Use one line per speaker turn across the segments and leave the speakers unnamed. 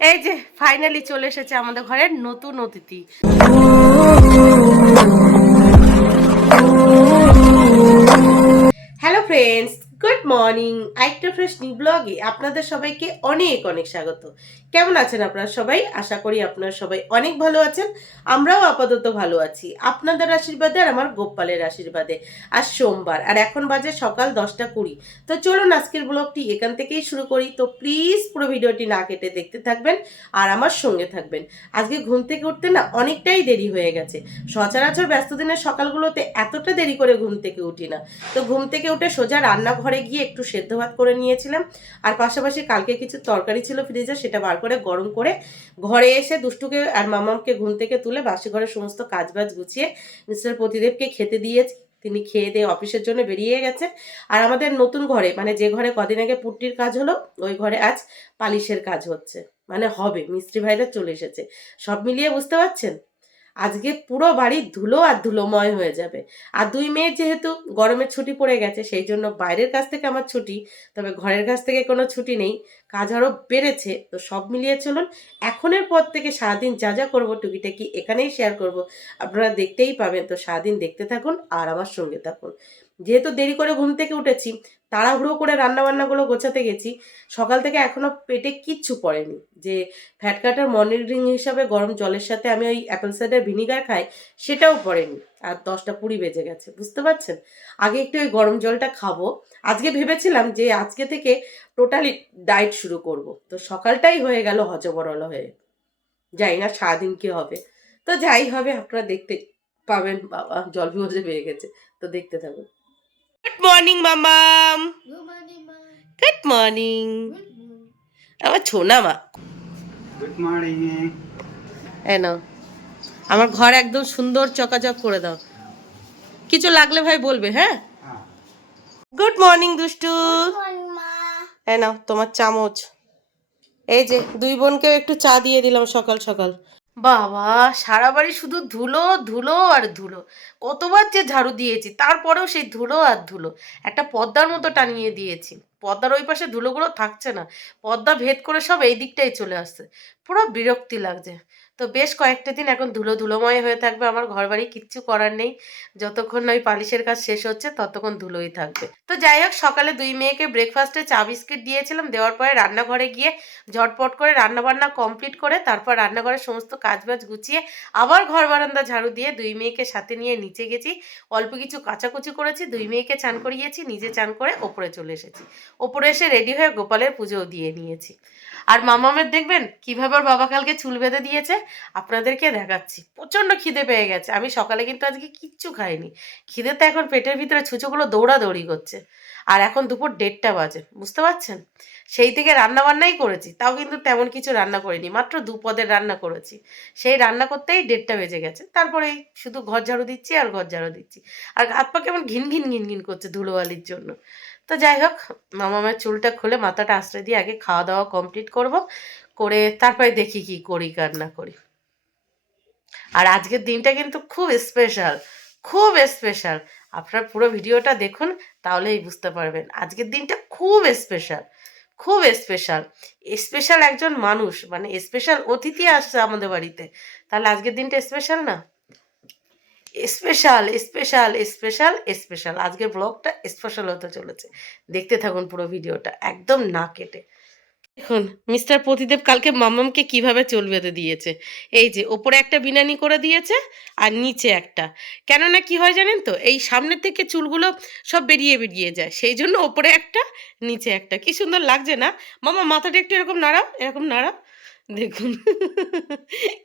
এই যে ফাইনালি চলে এসেছে আমাদের ঘরের নতুন অতিথি। হ্যালো ফ্রেন্ডস গুড মর্নিং আরেকটা ফ্রেশ নিউ ব্লগে আপনাদের সবাইকে অনেক অনেক স্বাগত। কেমন আছেন আপনারা সবাই? আশা করি আপনারা সবাই অনেক ভালো আছেন, আমরাও আপাতত ভালো আছি। আপনাদের আশীর্বাদে আর আমার গোপালের আশীর্বাদে। আজ সোমবার আর এখন বাজে সকাল দশটা কুড়ি। তো চলুন আজকের ব্লগটি এখান থেকেই শুরু করি। তো প্লিজ পুরো ভিডিওটি না কেটে দেখতে থাকবেন আর আমার সঙ্গে থাকবেন। আজকে ঘুম থেকে উঠতে না অনেকটাই দেরি হয়ে গেছে। সচরাচর ব্যস্ত দিনের সকালগুলোতে এতটা দেরি করে ঘুম থেকে উঠি না। তো ঘুম থেকে উঠে সোজা রান্নাঘরে গিয়ে একটু সেদ্ধ ভাত করে নিয়েছিলাম। আর পাশাপাশি কালকে কিছু তরকারি ছিল ফ্রিজে, সেটা বার করে গরম করে ঘরে এসে দুষ্টুকে আর মামামকে ঘুম থেকে তুলে বাসি ঘরের সমস্ত কাজ বাজ গুছিয়ে মিস্টার প্রতিদেবকে খেতে দিয়েছি। তিনি খেয়ে দিয়ে অফিসের জন্য বেরিয়ে গেছে। আর আমাদের নতুন ঘরে মানে যে ঘরে কদিন আগে পুট্টির কাজ হলো, ওই ঘরে আজ পালিশের কাজ হচ্ছে। মানে হবে, মিস্ত্রি ভাইরা চলে এসেছে। সব মিলিয়ে বুঝতে পারছেন? আজকে পুরো বাড়ি ধুলো আর ধুলোময় হয়ে যাবে। আর দুই মেয়ে যেহেতু গরমের ছুটি পড়ে গেছে, সেই জন্য বাইরের কাছ থেকে আমার ছুটি, তবে ঘরের কাছ থেকে কোনো ছুটি নেই। কাজ আরও বেড়েছে, তো সব মিলিয়ে চলুন এখনের পর থেকে সারাদিন যা যা করব টুকিটাকি এখানেই শেয়ার করব। আপনারা দেখতেই পাবেন, তো সারাদিন দেখতে থাকুন আর আমার সঙ্গে থাকুন। যেহেতু দেরি করে ঘুম থেকে উঠেছি তাড়াহুড়ো করে রান্নাবান্নাগুলো গোছাতে গেছি। সকাল থেকে এখনও পেটে কিচ্ছু পড়েনি। যে ফ্যাট কাটার মর্নিং ড্রিঙ্ক হিসাবে গরম জলের সাথে আমি ওই অ্যাপেল সাইডার ভিনিগার খাই, সেটাও পড়েনি। আর দশটা কুড়ি বেজে গেছে, বুঝতে পারছেন? আগে একটু ওই গরম জলটা খাব। আজকে ভেবেছিলাম যে আজকে থেকে টোটালি ডায়েট শুরু করব। তো সকালটাই হয়ে গেল হজবরল হয়ে। যাই না সারাদিন কি হবে। তো যাই হবে, আপনারা দেখতে পাবেন, বাবা, জল বিমজে পেয়ে গেছে। তো দেখতে থাকুন। মর্নিং মামাম গুড মর্নিং আমার ছোনা মা।
গুড মর্নিং
এই নাও আমার ঘর একদম সুন্দর চকাচক করে দাও। কিছু লাগলে ভাই বলবে হ্যাঁ? গুড মর্নিং দুষ্টু। এই নাও তোমার চামচ। এই যে দুই বোনকেও একটু চা দিয়ে দিলাম সকাল সকাল। বাবা, সারা বাড়ি শুধু ধুলো ধুলো আর ধুলো। কতবার যে ঝাড়ু দিয়েছি, তারপরেও সেই ধুলো আর ধুলো। একটা পদ্মার মতো টানিয়ে দিয়েছি। পদ্মার ওই পাশে ধুলোগুলো থাকছে না। পদ্মা ভেদ করে সব এই দিকটাই চলে আসছে। পুরো বিরক্তি লাগছে। তো বেশ কয়েকটা দিন এখন ধুলো ধুলোময় হয়ে থাকবে, আমার ঘর বাড়ি কিচ্ছু করার নেই। যতক্ষণ না ওই পালিশের কাজ শেষ হচ্ছে, ততক্ষণ ধুলোই থাকবে। তো যাই হোক, সকালে দুই মেয়েকে ব্রেকফাস্টে চা বিস্কিট দিয়েছিলাম, দেওয়ার পরে রান্নাঘরে গিয়ে ঝটপট করে রান্নাবান্না কমপ্লিট করে তারপর রান্নাঘরের সমস্ত কাজবাজ গুছিয়ে আবার ঘর বারান্দা ঝাড়ু দিয়ে দুই মেয়েকে সাথে নিয়ে নিচে গেছি। অল্প কিছু কাচাকুচি করেছি, দুই মেয়েকে চান করিয়েছি, নিজে চান করে ওপরে চলে এসেছি। ওপরে এসে রেডি হয়ে গোপালের পুজোও দিয়ে নিয়েছি। আর মামামের দেখবেন কীভাবে ওর বাবা কালকে চুল বেঁধে দিয়েছে? আপনাদেরকে দেখাচ্ছি। প্রচণ্ড খিদে পেয়ে গেছে। আমি সকালে কিন্তু আজকে কিচ্ছু খাইনি। খিদে তো এখন পেটের ভিতরে ছুঁচোগুলো দৌড়াদৌড়ি করছে। আর এখন দুপুর দেড়টা বাজে। বুঝতে পারছেন? সেই থেকে রান্না বান্নাই করেছি। তাও কিন্তু তেমন কিছু রান্না করিনি। মাত্র দু পদের রান্না করেছি। সেই রান্না করতেই দেড়টা বেজে গেছে। তারপরেই শুধু ঘর ঝাড়ু দিচ্ছি আর ঘর ঝাড়ু দিচ্ছি। আর হাত পা কেমন ঘিন ঘিন ঘিন ঘিন করছে ধুলোবালির জন্য। তো যাই হোক মামামের চুলটা খুলে মাথাটা আশ্রয় দিয়ে আগে খাওয়া দাওয়া কমপ্লিট করব, করে তারপরে দেখি কি করি, কার না করি। আর আজকের দিনটা কিন্তু খুব স্পেশাল খুব স্পেশাল আপনার পুরো ভিডিওটা দেখুন, তাহলেই বুঝতে পারবেন। আজকের দিনটা খুব স্পেশাল খুব স্পেশাল স্পেশাল একজন মানুষ মানে স্পেশাল অতিথি আসছে আমাদের বাড়িতে। তাহলে আজকের দিনটা স্পেশাল না? স্পেশাল স্পেশাল স্পেশাল স্পেশাল আজকের ব্লগটা স্পেশাল হতে চলেছে। দেখতে থাকুন পুরো ভিডিওটা, একদম না কেটে। দেখুন মিস্টার প্রতিদেব কালকে মামামকে কীভাবে চুল বেঁধে দিয়েছে। এই যে, ওপরে একটা বিনানি করে দিয়েছে আর নিচে একটা। কেননা কি হয় জানেন তো, এই সামনের থেকে চুলগুলো সব বেরিয়ে বেরিয়ে যায়। সেই জন্য ওপরে একটা, নিচে একটা। কি সুন্দর লাগছে না? মামা, মাথাটা একটু এরকম নাড়াও এরকম নাড়াও। দেখুন।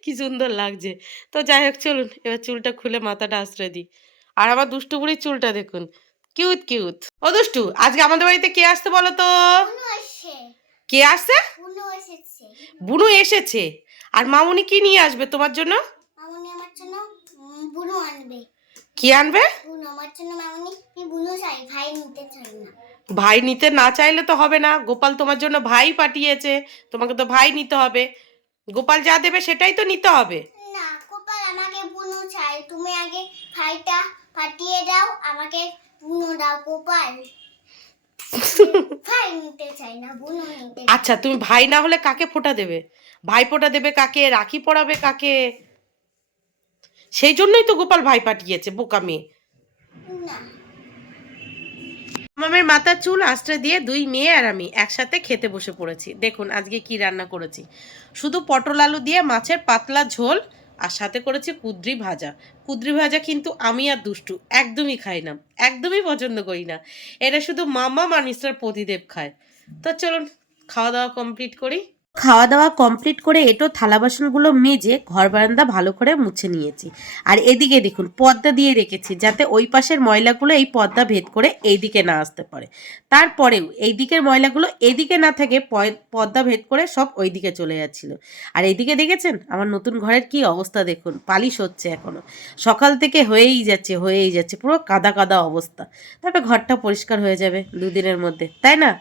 কি সুন্দর লাগছে। তো যাই হোক চলুন এবার চুলটা খুলে মাথাটা আশ্রয় দিই। আর আমার দুষ্টু বুড়ির চুলটা দেখুন। Cute cute. ও দুষ্টু আজকে আমাদের বাড়িতে কে আসতে বলো তো? কে আসছে?
বুনু এসেছে।
আর মামুনি কি নিয়ে আসবে তোমার জন্য?
মামুনি আমার জন্য উম, আনবে।
কি আনবে?
বুনো আমার জন্য মামুনি বুনো চাই ভাই নিতে চাই না।
ভাই নিতে না চাইলে তো হবে না। গোপাল তোমার জন্য ভাই পাঠিয়েছে তোমাকে তো ভাই নিতে হবে। গোপাল যা দেবে সেটাই তো নিতে হবে।
না কোপাল আমাকে বুনো চাই। তুমি আগে ভাইটা পাঠিয়ে দাও আমাকে বুনো দাও কোপাল ভাই নিতে চাই না বোনও নিতে
আচ্ছা তুমি ভাই না হলে কাকে ফোঁটা দেবে? ভাই ফোঁটা দেবে কাকে? রাখি পড়াবে কাকে? সেই জন্যই তো গোপাল ভাই পাঠিয়েছে বোকা মেয়ে
না।
মামের মাথার চুল আশ্রয় দিয়ে দুই মেয়ে আর আমি একসাথে খেতে বসে পড়েছি। দেখুন আজকে কি রান্না করেছি। শুধু পটল আলু দিয়ে মাছের পাতলা ঝোল আর সাথে করেছি কুদ্রি ভাজা। কুদ্রি ভাজা কিন্তু আমি আর দুষ্টু একদমই খাই না, একদমই পছন্দ করি না। এটা শুধু মামা আর মিস্টার প্রতিদেব খায়। তো চলুন, খাওয়া দাওয়া কমপ্লিট করি। খাওয়া দাওয়া কমপ্লিট করে এটো থালা বাসনগুলো মেজে ঘর বারান্দা ভালো করে মুছে নিয়েছি। আর এদিকে দেখুন, পর্দা দিয়ে রেখেছি যাতে ওই পাশের ময়লাগুলো এই পর্দা ভেদ করে এইদিকে না আসতে পারে। তারপরেও এই দিকের ময়লাগুলো এদিকে না থেকে পর্দা ভেদ করে সব ওই দিকে চলে যাচ্ছিল। আর এইদিকে দেখেছেন? আমার নতুন ঘরের কি অবস্থা দেখুন, পালিশ হচ্ছে এখনও সকাল থেকে হয়েই যাচ্ছে হয়েই যাচ্ছে, পুরো কাদা কাদা অবস্থা। তবে ঘরটা পরিষ্কার হয়ে যাবে দুদিনের মধ্যে, তাই না?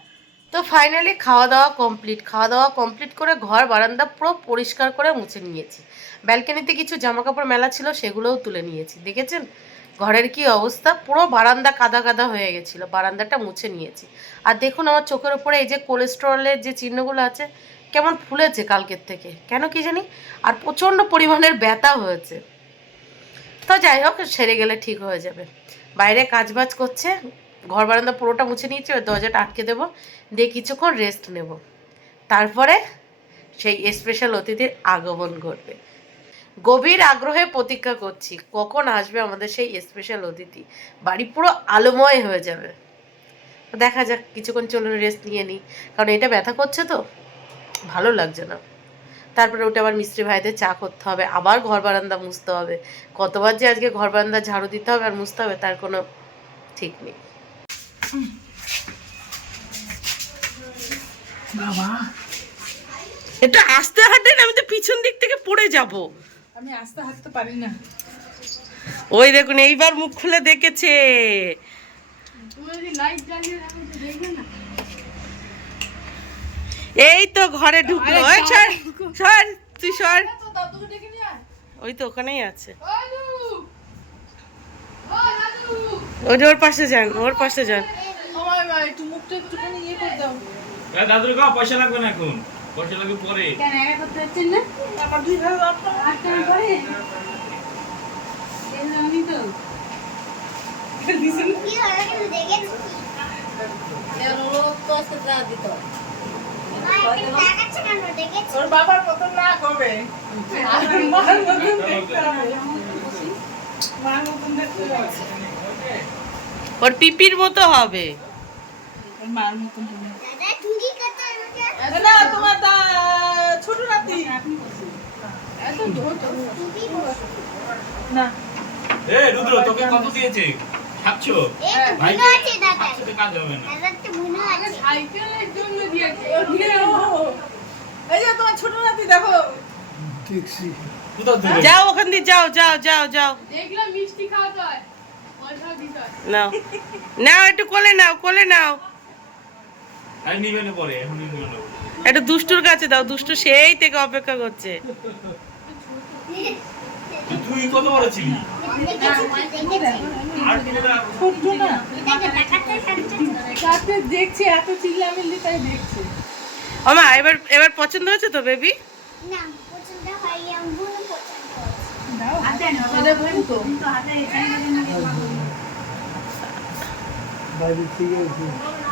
তো ফাইনালি খাওয়া দাওয়া কমপ্লিট খাওয়া দাওয়া কমপ্লিট করে ঘর, বারান্দা পুরো পরিষ্কার করে মুছে নিয়েছি। ব্যালকনিতে কিছু জামা কাপড় মেলা ছিল, সেগুলোও তুলে নিয়েছি। দেখেছেন? ঘরের কি অবস্থা? পুরো বারান্দা কাদা কাদা হয়ে গেছিল। বারান্দাটা মুছে নিয়েছি। আর দেখুন আমার চোখের উপরে এই যে কোলেস্ট্রলের যে চিহ্নগুলো আছে, কেমন ফুলেছে কালকের থেকে। কেন কি জানি? আর প্রচণ্ড পরিমাণের ব্যথা হয়েছে। তো যাই হোক, সেরে গেলে ঠিক হয়ে যাবে। বাইরে কাজবাজ করছে ঘর বারান্দা পুরোটা মুছে নিয়েছি ওই দরজাটা আটকে দেবো, দিয়ে কিছুক্ষণ রেস্ট নেব। তারপরে সেই স্পেশাল অতিথির আগমন ঘটবে। গভীর আগ্রহে প্রতীক্ষা করছি, কখন আসবে আমাদের সেই স্পেশাল অতিথি? বাড়ি পুরো আলোময় হয়ে যাবে। দেখা যাক, কিছুক্ষণ চলুন রেস্ট নিয়ে নিই, কারণ এটা ব্যথা করছে তো, ভালো লাগছে না। তারপরে ওটা আবার মিস্ত্রি ভাইদের চা করতে হবে, আবার ঘর বারান্দা মুছতে হবে। কতবার যে আজকে ঘর বারান্দা ঝাড়ু দিতে হবে আর মুছতে হবে, তার কোনো ঠিক নেই। একটু আস্তে হাঁটেন আমি তো পিছন দিক থেকে পড়ে যাব।
আমি আস্তে হাঁটতে পারি না।
ওই দেখুন এইবার মুখ খুলে দেখেছে। এই তো ঘরে ঢুকলো। ওই সর সর তুই সর ওই তো ওখানেই আছে। ওই ওর পাশে যান ওর পাশে যান।
একটু মুখটা একটুখানি ইয়ে করে দাও।
দাদুর গা পয়সা লাগবে না এখন? পয়সা লাগবে পরে।
কেন একা করতে পারছেন না? আমার দুই হাজার আটটা করে? আমি তো।
কি হলো কিন্তু দেখেছি। মা একটু তাকাচ্ছে কেন?
ওর বাবার মতন না কবে মার মতন দেখতে হবে। মার মতন দেখতে হবে।
ওর পিপির মতো হবে।
মার মতন হবে
দাদা তুমি কত রোজা
না তোমার ছোট নাতি। এত দূর তো
তুমি বসো
না।
এ রুদ্র তোকে কত দিয়েছে? সাতশো
এই আছে দাদা।
কাজ হবে না।
দাদার তো বুনো আছে।
সাইকেলের জন্য দিয়েছে। এই যে তোমার ছোট নাতি দেখো।
কোথাও
যাও ওখান দিয়ে যাও যাও যাও যাও।
দেখলাম মিষ্টি খাওয়াতে হয়। পয়সা
নাও। নাও একটু কোলে নাও কোলে নাও।
আর নিবে পরে এখন নিবে না
দুষ্টুর কাছে দাও দুষ্টু সেই থেকে অপেক্ষা করছে।
তুই কত বড় ছিলি?
দেখেছি
এত চিল্লামিল্লি তাই
ওমা এবার এবার পছন্দ হয়েছে তো বেবি?
না পছন্দ হয় আমি পছন্দ
এটা তো।
দাদাও আমি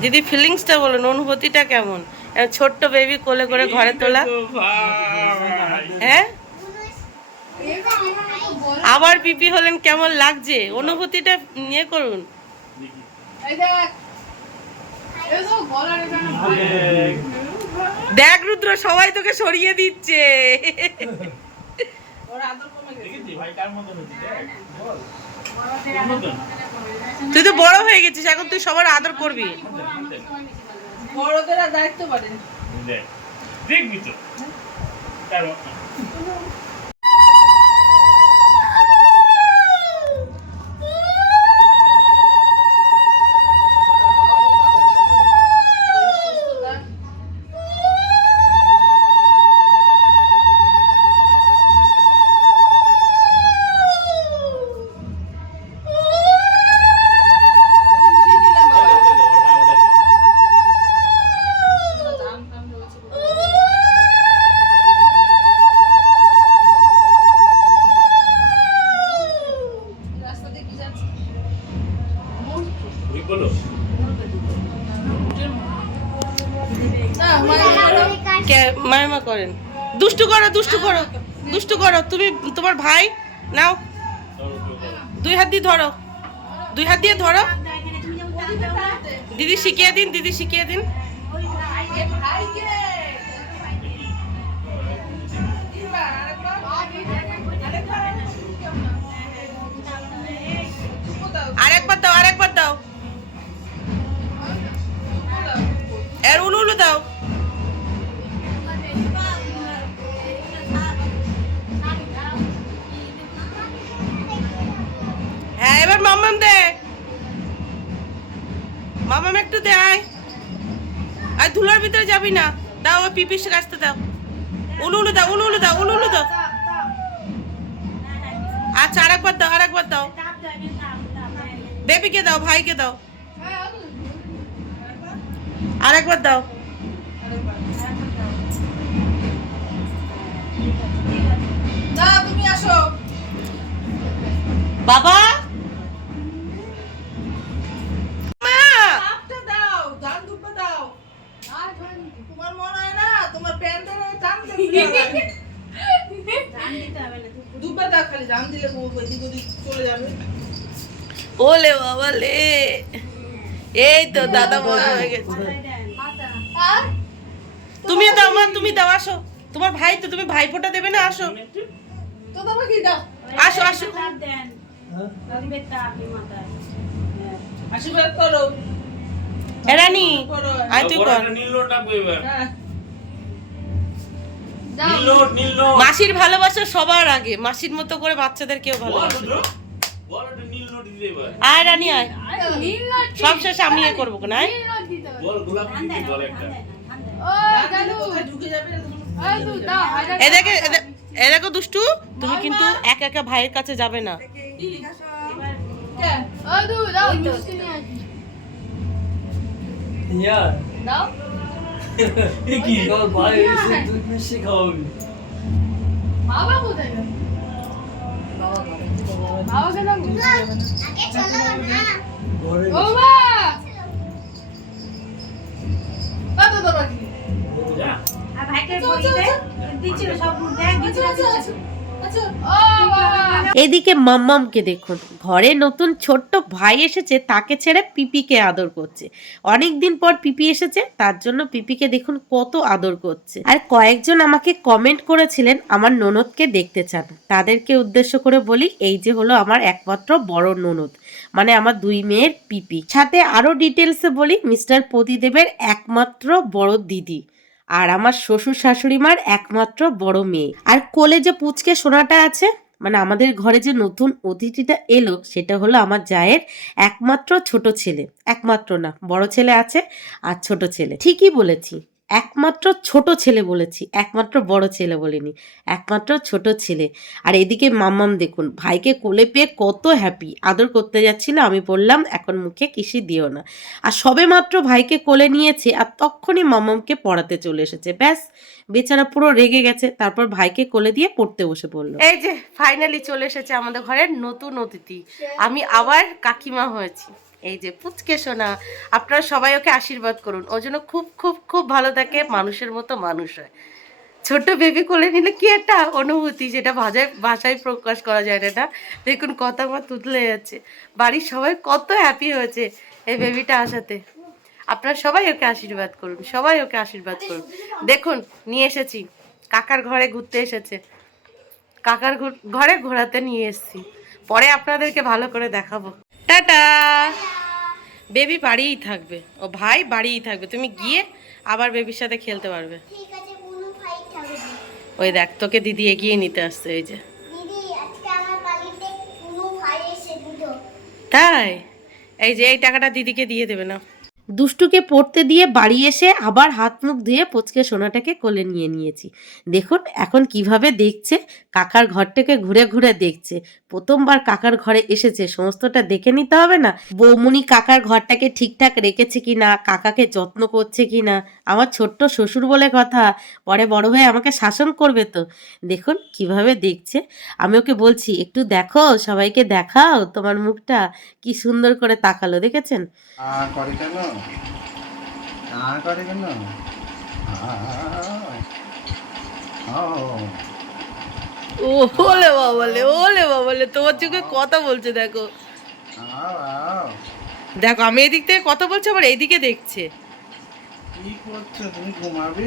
দিদি ফিলিংসটা বলুন, অনুভূতিটা কেমন? ছোট্ট বেবি কোলে করে ঘরে তোলা? হ্যাঁ? আবার পিপি হলেন, কেমন লাগছে? অনুভূতিটা নিয়ে করুন।
এই দেখ, এই তো গলার
দেখ রুদ্র সবাই তোকে সরিয়ে দিচ্ছে। তুই তো বড় হয়ে গেছিস এখন তুই সবার আদর করবি।
বড়দের দায়িত্ব পারে
দেখবি তো। বলো।
মায়ামা করেন। দুষ্টু করো দুষ্টু করো দুষ্টু করো। তুমি তোমার ভাই নাও। দুই হাত দিয়ে ধরো। দুই হাত দিয়ে ধরো। দিদি শিখিয়ে দিন দিদি শিখিয়ে দিন। যাবি না। দাও ওই পিপিস কাছতে দাও। উলু উলু দাও উলু উলু দাও উলু উলু দাও। আচ্ছা আরেকবার দাও আরেকবার দাও। বেবিকে দাও ভাইকে দাও। আরেকবার দাও।
না তুমি আসো।
বাবা!
টান দেবে খালি জান দিলে এদিক ওদিক চলে যাবে
ওলে বাবা লে। এই তো দাদা বড় হয়ে গেছে। তুমি দাও মা তুমি দাও আসো। তোমার ভাই তো তুমি ভাইফোঁটা দেবে না আসো।
তো তোমার কি দাও
আসো আসো।
আশীর্বাদ করো।
এরানি
করো
তুই কর।
নীল নোট রাখব
হ্যাঁ।
মাসির ভালোবাসা সবার আগে। মাসির মতো করে বাচ্চাদের কেউ ভালোবাসে আয় রানী আয়। সব শেষে আমি এ করব না আয়।
বল গোলাপ দিতে বল একটা।
কোথায় ঢুকে যাবে?
এদেরকে এদে- এদেরকে দুষ্টু তুমি কিন্তু একা একা ভাইয়ের কাছে যাবে না।
কে?
কি? তোর ভাই এসে দুধ মিষ্টি খাওয়াবি।
আগে। চলো না
ঘরে
দাদা দাদা কি?
যা।
এদিকে মাম্মামকে দেখুন, ঘরে নতুন ছোট্ট ভাই এসেছে, তাকে ছেড়ে পিপিকে আদর করছে। অনেক দিন পর পিপি এসেছে, তার জন্য পিপিকে দেখুন কত আদর করছে। আর কয়েকজন আমাকে কমেন্ট করেছিলেন, আমার ননদকে দেখতে চান। তাদেরকে উদ্দেশ্য করে বলি, এই যে হলো আমার একমাত্র বড় ননদ মানে আমার দুই মেয়ের পিপি। সাথে আরও ডিটেলসে বলি মিস্টার প্রতিদেবের একমাত্র বড় দিদি। আর আমার শ্বশুর শাশুড়ি মার একমাত্র বড় মেয়ে। আর কোলে যে পুচকে সোনাটা আছে মানে আমাদের ঘরে যে নতুন অতিথিটা এলো, সেটা হলো আমার জায়ের একমাত্র ছোট ছেলে। একমাত্র না, বড় ছেলে আছে আর ছোট ছেলে। ঠিকই বলেছি। একমাত্র ছোট ছেলে বলেছি, একমাত্র বড় ছেলে বলিনি, একমাত্র ছোট ছেলে। আর এদিকে মাম্মাম দেখুন, ভাইকে কোলে পেয়ে কত হ্যাপি আদর করতে যাচ্ছিল, আমি বললাম, এখন মুখে কিসি দিও না। আর সবে মাত্র ভাইকে কোলে নিয়েছে, আর তখনই মাম্মামকে পড়াতে চলে এসেছে। ব্যাস, বেচারা পুরো রেগে গেছে, তারপর ভাইকে কোলে দিয়ে পড়তে বসে পড়ল। এই যে ফাইনালি চলে এসেছে আমাদের ঘরের নতুন অতিথি। আমি আবার কাকিমা হয়েছি। এই যে পুচকে সোনা, আপনারা সবাই ওকে আশীর্বাদ করুন। ও যেন খুব খুব খুব ভালো থাকে, মানুষের মতো মানুষ হয়। ছোট্ট বেবি কোলে নিলে কি একটা অনুভূতি যেটা ভাষায় ভাষায় প্রকাশ করা যায় না এটা দেখুন কথা আমার তুতলে যাচ্ছে। বাড়ির সবাই কত হ্যাপি হয়েছে এই বেবিটা আসাতে। আপনারা সবাই ওকে আশীর্বাদ করুন, সবাই ওকে আশীর্বাদ করুন। দেখুন, নিয়ে এসেছি। কাকার ঘরে ঘুরতে এসেছে। কাকার ঘরে ঘোরাতে নিয়ে এসেছি। পরে আপনাদেরকে ভালো করে দেখাবো। টাটা। বেবি বাড়িই থাকবে। ও ভাই বাড়িই থাকবে। তুমি গিয়ে আবার বেবির সাথে খেলতে পারবে। ওই দেখ তোকে দিদি এগিয়ে নিতে আসছে এই যে। তাই? এই যে এই টাকাটা দিদিকে দিয়ে দেবে না দুষ্টুকে পড়তে দিয়ে বাড়ি এসে আবার হাত মুখ ধুয়ে পুচকে সোনাটাকে কোলে নিয়ে নিয়েছি। দেখুন এখন কীভাবে দেখছে, কাকার ঘরটাকে ঘুরে ঘুরে দেখছে। প্রথমবার কাকার ঘরে এসেছে, সমস্তটা দেখে নিতে হবে না। বৌমুনি কাকার ঘরটাকে ঠিকঠাক রেখেছে কি না কাকাকে যত্ন করছে কি না আমার ছোট্ট শ্বশুর বলে কথা, পরে বড় হয়ে আমাকে শাসন করবে তো। দেখুন কীভাবে দেখছে। আমি ওকে বলছি, একটু দেখো, সবাইকে দেখাও তোমার মুখটা, কি সুন্দর করে তাকালো, দেখেছেন?
করে কেন? আ করে কেন?
ও ওলে বাবালে ওলে বাবালে তোমার চোখে কথা বলছে দেখো। দেখো আমি এদিক থেকে কথা বলছি আবার এইদিকে দেখছে।
কি করছ? তুমি ঘুমাবে?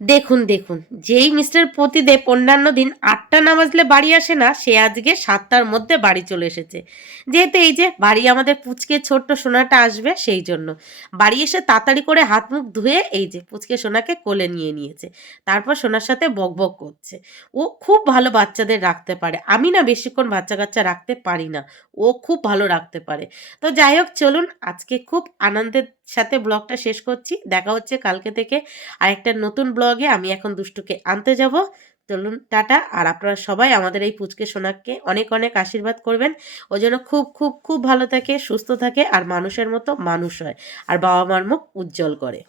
দেখুন দেখুন, যেই মিস্টার প্রতিদেব অন্যান্য দিন আটটা না বাজলে বাড়ি আসে না, সে আজকে সাতটার মধ্যে বাড়ি চলে এসেছে। যেহেতু এই যে বাড়ি আমাদের পুচকে ছোট্ট সোনাটা আসবে সেই জন্য। বাড়ি এসে তাড়াতাড়ি করে হাত মুখ ধুয়ে এই যে পুচকে সোনাকে কোলে নিয়ে নিয়েছে। তারপর সোনার সাথে বক বক করছে। ও খুব ভালো বাচ্চাদের রাখতে পারে। আমি না বেশিক্ষণ বাচ্চা কাচ্চা রাখতে পারি না। ও খুব ভালো রাখতে পারে। তো যাই হোক, চলুন আজকে খুব আনন্দের সাথে ব্লগটা শেষ করছি। দেখা হচ্ছে কালকে থেকে আর একটা নতুন ব্লগে। আমি এখন দুষ্টুকে আনতে যাব। চলুন, টাটা। আর আপনারা সবাই আমাদের এই পুচকে সোনাককে অনেক অনেক আশীর্বাদ করবেন। ও যেন খুব খুব খুব ভালো থাকে, সুস্থ থাকে, আর মানুষের মতো মানুষ হয়। আর বাবা মার মুখ উজ্জ্বল করে।